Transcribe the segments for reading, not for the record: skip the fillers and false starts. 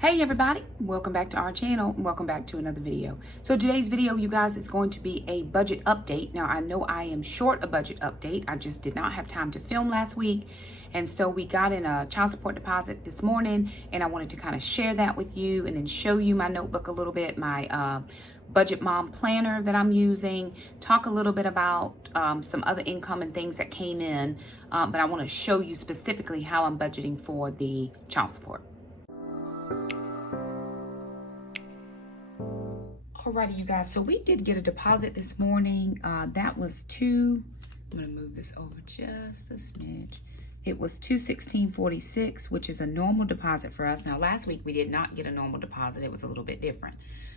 Hey everybody, welcome back to our channel. Welcome back to another video. So today's video, you guys, is going to be a budget update. Now I know I am short a budget update. I just did not have time to film last week. And so we got in a child support deposit this morning, and I wanted to kind of share that with you and then show you my notebook a little bit, my budget mom planner that I'm using, talk a little bit about some other income and things that came in. But I want to show you specifically how I'm budgeting for the child support. Alrighty, you guys, so we did get a deposit this morning. That was I'm gonna move this over just a smidge. It was $216.46, which is a normal deposit for us. Now last week we did not get a normal deposit. It was a little bit different.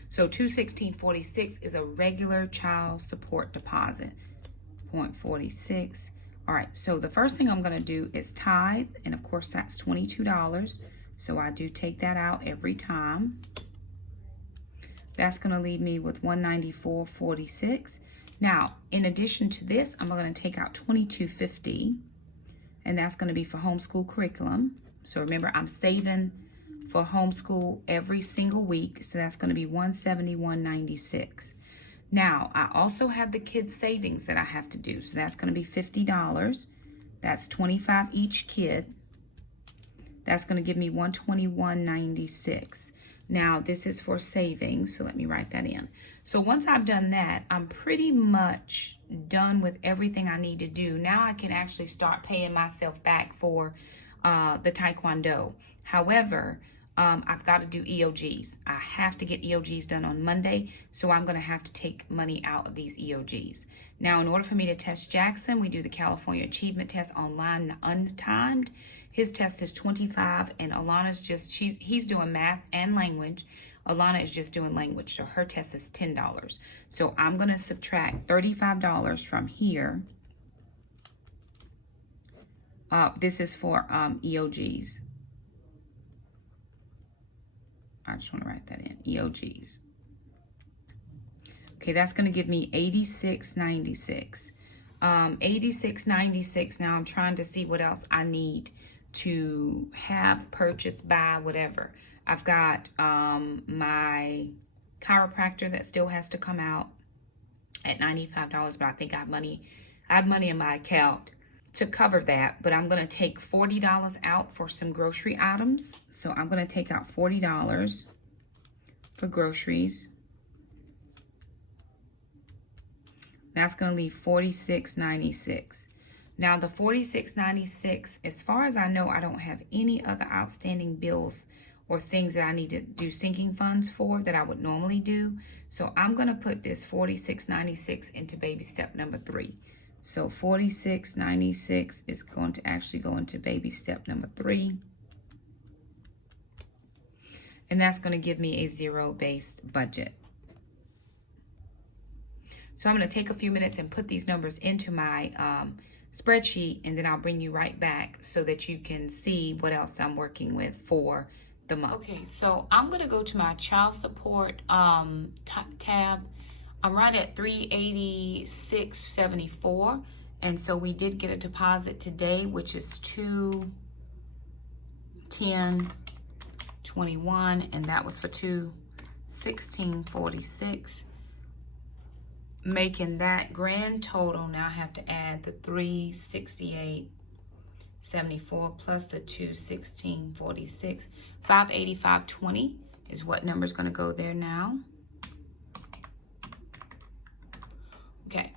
So $216.46 is a regular child support deposit, 0.46. All right, so the first thing I'm gonna do is tithe, and of course that's $22. So I do take that out every time. That's going to leave me with $194.46. Now, in addition to this, I'm going to take out $22.50, and that's going to be for homeschool curriculum. So remember, I'm saving for homeschool every single week, so that's going to be $171.96. Now, I also have the kids' savings that I have to do, so that's going to be $50. That's $25 each kid. That's going to give me $121.96. Now, this is for savings, so let me write that in. So once I've done that, I'm pretty much done with everything I need to do. Now I can actually start paying myself back for the Taekwondo. However, I've got to do EOGs. I have to get EOGs done on Monday, so I'm going to have to take money out of these EOGs. Now, in order for me to test Jackson, we do the California Achievement Test online untimed. His test is 25, and Alana's he's doing math and language. Alana is just doing language, so her test is $10. So I'm going to subtract $35 from here. This is for EOGs. I just want to write that in, EOGs. Okay, that's going to give me $86.96. $86.96. Now I'm trying to see what else I need to have, purchase, buy, whatever. I've got my chiropractor that still has to come out at $95, but I think I have money in my account to cover that. But I'm going to take $40 out for some grocery items. So I'm going to take out $40 for groceries. That's going to leave $46.96. Now the $46.96, as far as I know, I don't have any other outstanding bills or things that I need to do sinking funds for that I would normally do. So I'm going to put this $46.96 into baby step number 3. So $46.96 is going to actually go into baby step number 3. And that's going to give me a zero-based budget. So I'm going to take a few minutes and put these numbers into my spreadsheet, and then I'll bring you right back so that you can see what else I'm working with for the month. Okay, so I'm going to go to my child support tab. I'm right at $386.74, and so we did get a deposit today, which is $210.21, and that was for $216.46. Making that grand total. Now I have to add the $368.74 plus the $216.46. $585.20 is what number's going to go there now. Okay.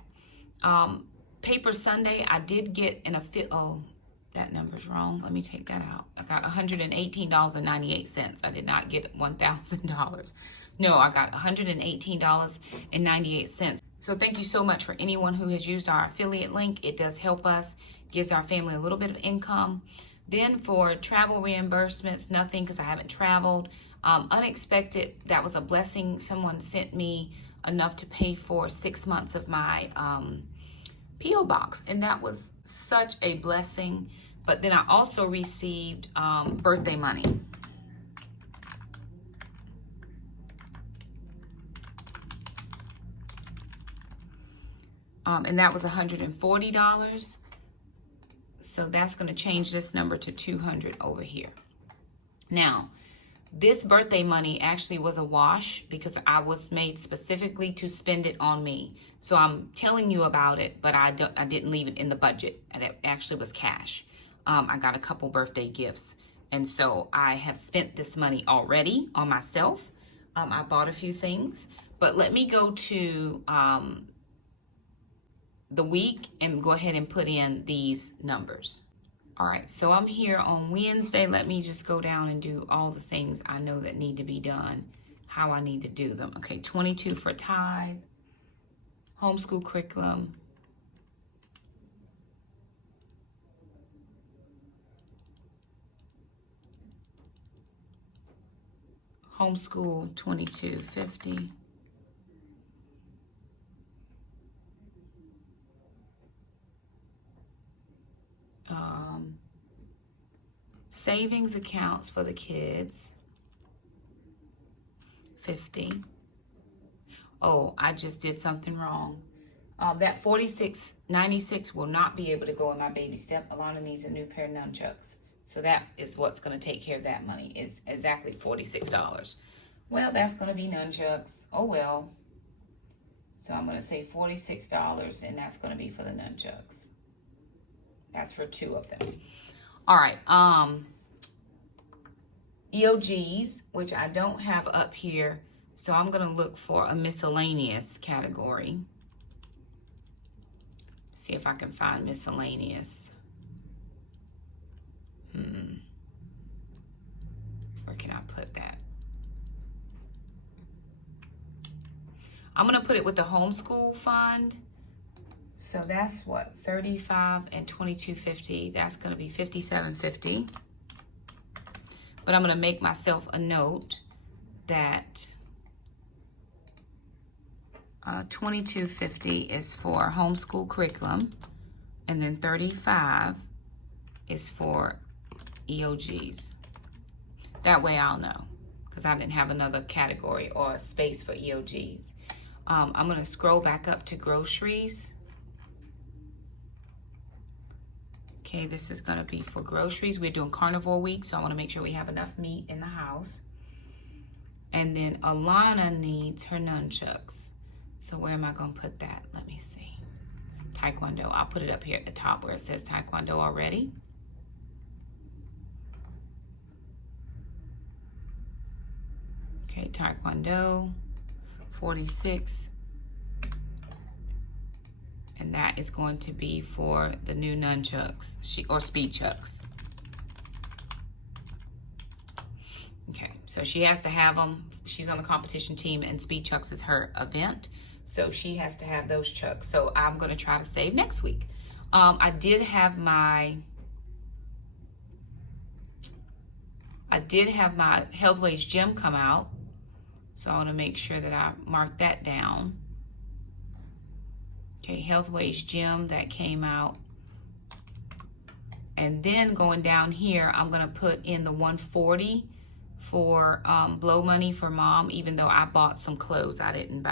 Paper Sunday, I did get that number's wrong. Let me take that out. I got $118.98. I did not get $1,000. No, I got $118.98. So thank you so much for anyone who has used our affiliate link. It does help us, gives our family a little bit of income. Then for travel reimbursements, nothing because I haven't traveled. Unexpected, that was a blessing. Someone sent me enough to pay for 6 months of my P.O. box, and that was such a blessing. But then I also received birthday money. And that was $140. So that's going to change this number to 200 over here. Now, This birthday money actually was a wash because I was made specifically to spend it on me. So I'm telling you about it, but I didn't leave it in the budget. And it actually was cash. I got a couple birthday gifts. And so I have spent this money already on myself. I bought a few things. But let me go to the week and go ahead and put in these numbers. All right, so I'm here on Wednesday. Let me just go down and do all the things I know that need to be done, how I need to do them. Okay, 22 for tithe, homeschool curriculum, homeschool, $22.50. Savings accounts for the kids, $50. Oh, I just did something wrong. That $46.96 will not be able to go in my baby step. Alana needs a new pair of nunchucks. So that is what's going to take care of that money. It's exactly $46. Well, that's going to be nunchucks. Oh, well. So I'm going to say $46, and that's going to be for the nunchucks. That's for 2 of them. All right. EOGs, which I don't have up here. So I'm going to look for a miscellaneous category. See if I can find miscellaneous. Where can I put that? I'm going to put it with the homeschool fund. So that's what, 35 and 22.50. That's going to be 57.50. But I'm going to make myself a note that $22.50 is for homeschool curriculum, and then $35 is for EOGs. That way I'll know, because I didn't have another category or a space for EOGs. I'm going to scroll back up to groceries. Okay, this is going to be for groceries. We're doing carnivore week, so I want to make sure we have enough meat in the house. And then Alana needs her nunchucks. So where am I going to put that? Let me see. Taekwondo. I'll put it up here at the top where it says Taekwondo already. Okay, Taekwondo, 46. And that is going to be for the new nunchucks, or speed chucks. Okay, so she has to have them. She's on the competition team, and speed chucks is her event. So she has to have those chucks. So I'm going to try to save next week. I did have my Health Wage Gym come out. So I want to make sure that I mark that down. Okay, Health Wage Gym, that came out. And then going down here, I'm going to put in the $140 for blow money for mom, even though I bought some clothes. I didn't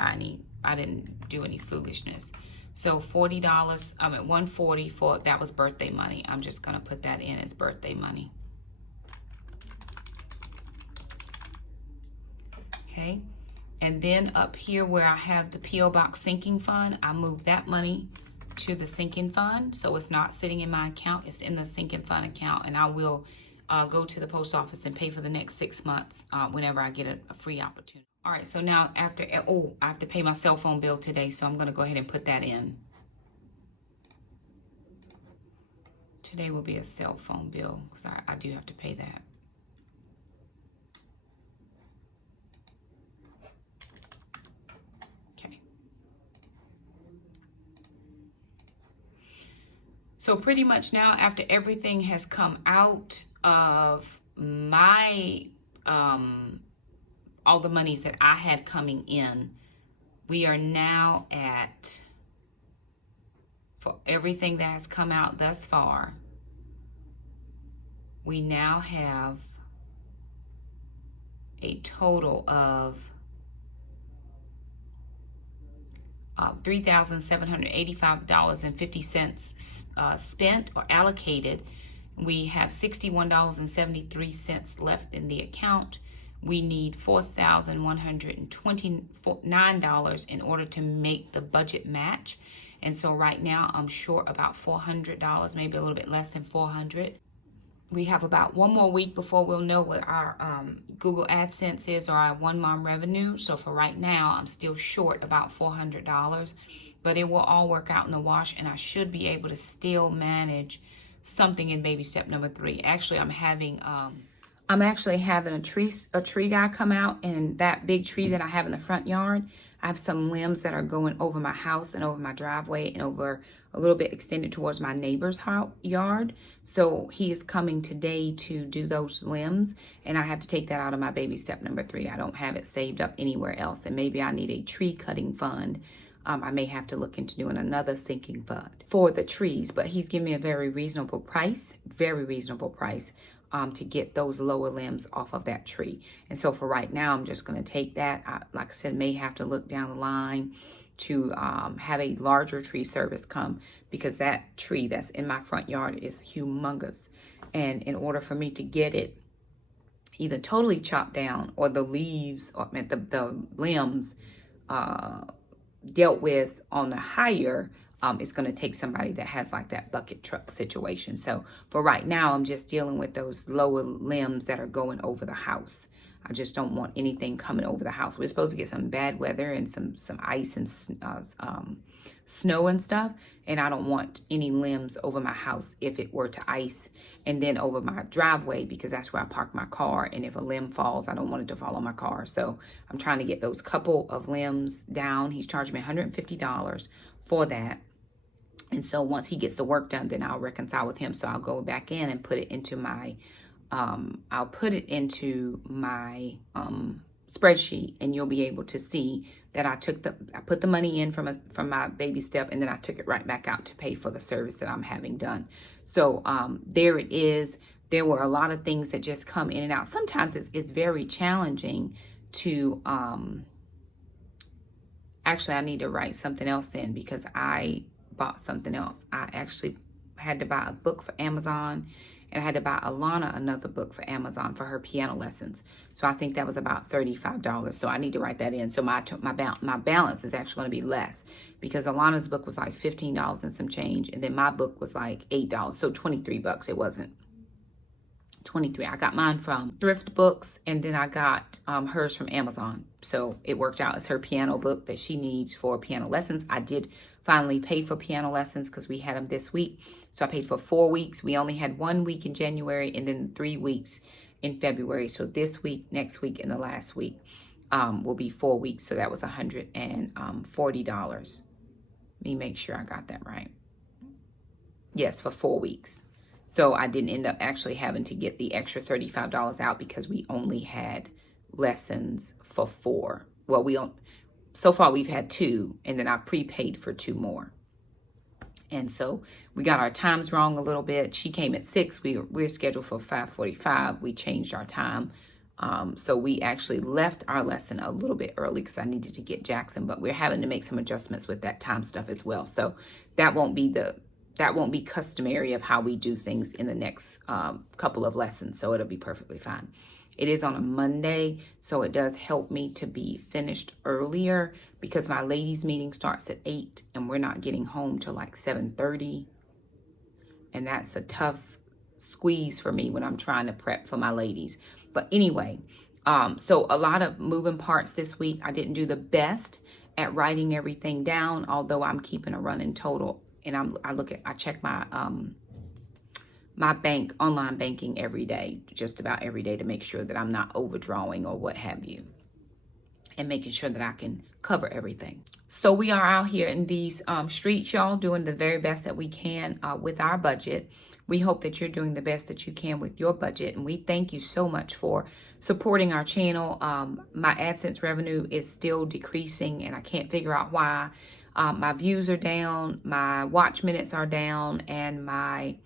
do any foolishness. So $40, I'm at $140 for, that was birthday money. I'm just going to put that in as birthday money. Okay. And then up here where I have the P.O. Box sinking fund, I move that money to the sinking fund. So it's not sitting in my account, it's in the sinking fund account. And I will go to the post office and pay for the next 6 months whenever I get a free opportunity. All right, so now after, I have to pay my cell phone bill today, so I'm gonna go ahead and put that in. Today will be a cell phone bill, because I do have to pay that. So pretty much now, after everything has come out of my, all the monies that I had coming in, we are now at, for everything that has come out thus far, we now have a total of $3,785.50 spent or allocated. We have $61.73 left in the account. we need $4,129 in order to make the budget match. And so right now I'm short about $400, maybe a little bit less than $400. We have about one more week before we'll know what our Google AdSense is, or our one mom revenue. So for right now, I'm still short about $400, but it will all work out in the wash, and I should be able to still manage something in baby step number 3. Actually, I'm actually having a tree guy come out, and that big tree that I have in the front yard, I have some limbs that are going over my house and over my driveway and over a little bit extended towards my neighbor's yard. So he is coming today to do those limbs, and I have to take that out of my baby step number 3. I don't have it saved up anywhere else, and maybe I need a tree cutting fund. I may have to look into doing another sinking fund for the trees, but he's giving me a very reasonable price, to get those lower limbs off of that tree. And so for right now, I'm just going to take that. Like I said, may have to look down the line to have a larger tree service come, because that tree that's in my front yard is humongous. And in order for me to get it either totally chopped down or the leaves, or the limbs dealt with on the higher, it's going to take somebody that has like that bucket truck situation. So for right now, I'm just dealing with those lower limbs that are going over the house. I just don't want anything coming over the house. We're supposed to get some bad weather and some ice and snow and stuff, and I don't want any limbs over my house if it were to ice, and then over my driveway, because that's where I park my car, and if a limb falls, I don't want it to fall on my car. So I'm trying to get those couple of limbs down. He's charging me $150 for that. And so once he gets the work done, then I'll reconcile with him. So I'll go back in and put it into my spreadsheet, and you'll be able to see that I put the money in from my baby step, and then I took it right back out to pay for the service that I'm having done. So there it is. There were a lot of things that just come in and out. Sometimes it's very challenging to, actually I need to write something else in, because I bought something else. I actually had to buy a book for Amazon, and I had to buy Alana another book for Amazon for her piano lessons. So I think that was about $35. So I need to write that in. So my balance is actually going to be less, because Alana's book was like $15 and some change, and then my book was like $8. So $23. It wasn't 23. I got mine from Thrift Books, and then I got hers from Amazon. So it worked out as her piano book that she needs for piano lessons. I did finally pay for piano lessons because we had them this week. So I paid for 4 weeks. We only had 1 week in January, and then 3 weeks in February. So this week, next week, and the last week will be 4 weeks. So that was $140. Let me make sure I got that right. Yes, for 4 weeks. So I didn't end up actually having to get the extra $35 out, because we only had lessons for 4. Well, so far we've had 2, and then I prepaid for 2 more. And so we got our times wrong a little bit. She came at 6. We're scheduled for 5:45. We changed our time. So we actually left our lesson a little bit early because I needed to get Jackson, but we're having to make some adjustments with that time stuff as well. So that won't be customary of how we do things in the next couple of lessons. So it'll be perfectly fine. It is on a Monday, so it does help me to be finished earlier, because my ladies' meeting starts at 8, and we're not getting home till like 7:30. And that's a tough squeeze for me when I'm trying to prep for my ladies. But anyway, so a lot of moving parts this week. I didn't do the best at writing everything down, although I'm keeping a running total. And I check my online banking every day, just about every day, to make sure that I'm not overdrawing or what have you, and making sure that I can cover everything. So we are out here in these streets, y'all, doing the very best that we can with our budget. We hope that you're doing the best that you can with your budget, and we thank you so much for supporting our channel. My AdSense revenue is still decreasing, and I can't figure out why. My views are down, my watch minutes are down, and my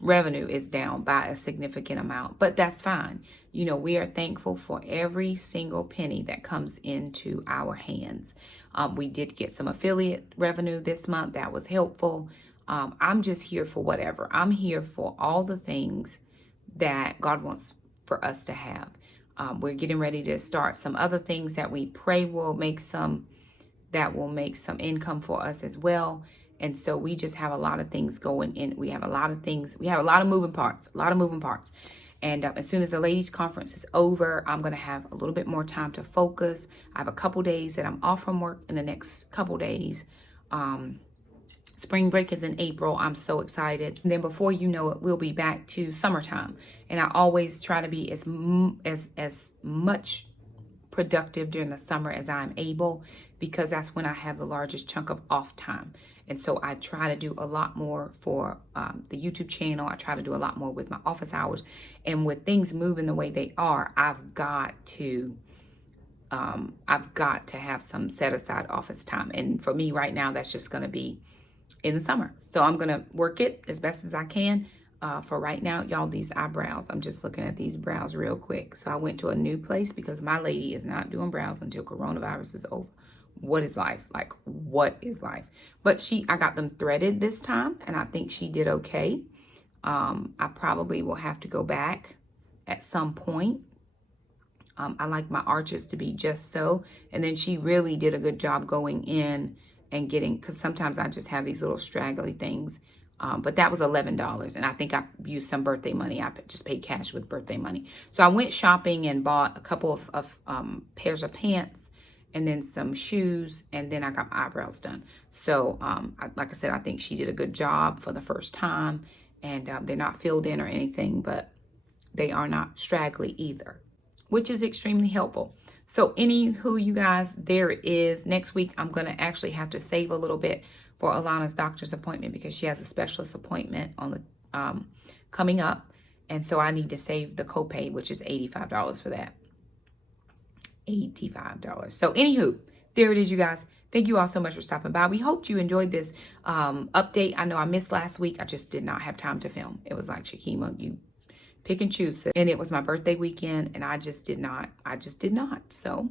revenue is down by a significant amount, but that's fine. You know, we are thankful for every single penny that comes into our hands. We did get some affiliate revenue this month. That was helpful. I'm just here for whatever. I'm here for all the things that God wants for us to have. We're getting ready to start some other things that we pray will make some income for us as well. And so we just have a lot of things going in. We have a lot of things. We have a lot of moving parts. And as soon as the ladies' conference is over, I'm going to have a little bit more time to focus. I have a couple days that I'm off from work in the next couple days. Spring break is in April. I'm so excited. And then before you know it, we'll be back to summertime. And I always try to be as much productive during the summer as I'm able, because that's when I have the largest chunk of off time. And so I try to do a lot more for the YouTube channel. I try to do a lot more with my office hours. And with things moving the way they are, I've got to have some set aside office time. And for me right now, that's just going to be in the summer. So I'm going to work it as best as I can. For right now, y'all, these eyebrows, I'm just looking at these brows real quick. So I went to a new place because my lady is not doing brows until coronavirus is over. What is life? Like, what is life? But I got them threaded this time, and I think she did okay. I probably will have to go back at some point. I like my arches to be just so. And then she really did a good job going in and getting, because sometimes I just have these little straggly things. But that was $11. And I think I used some birthday money. I just paid cash with birthday money. So I went shopping and bought a couple of pairs of pants, and then some shoes, and then I got my eyebrows done. So, like I said, I think she did a good job for the first time, and they're not filled in or anything, but they are not straggly either, which is extremely helpful. So anywho, you guys, there it is. Next week, I'm going to actually have to save a little bit for Alana's doctor's appointment because she has a specialist appointment on the coming up. And so I need to save the copay, which is $85 for that. $85. So anywho, there it is, you guys. Thank you all so much for stopping by. We hope you enjoyed this update. I know I missed last week. I just did not have time to film. It was like, Shakema, you pick and choose. And it was my birthday weekend, and I just did not. So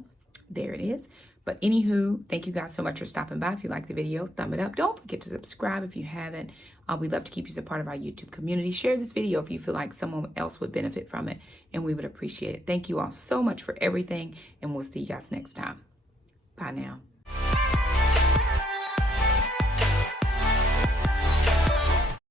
there it is. But anywho, thank you guys so much for stopping by. If you liked the video, thumb it up. Don't forget to subscribe if you haven't. We'd love to keep you as a part of our YouTube community. Share this video if you feel like someone else would benefit from it, and we would appreciate it. Thank you all so much for everything, and we'll see you guys next time. Bye now.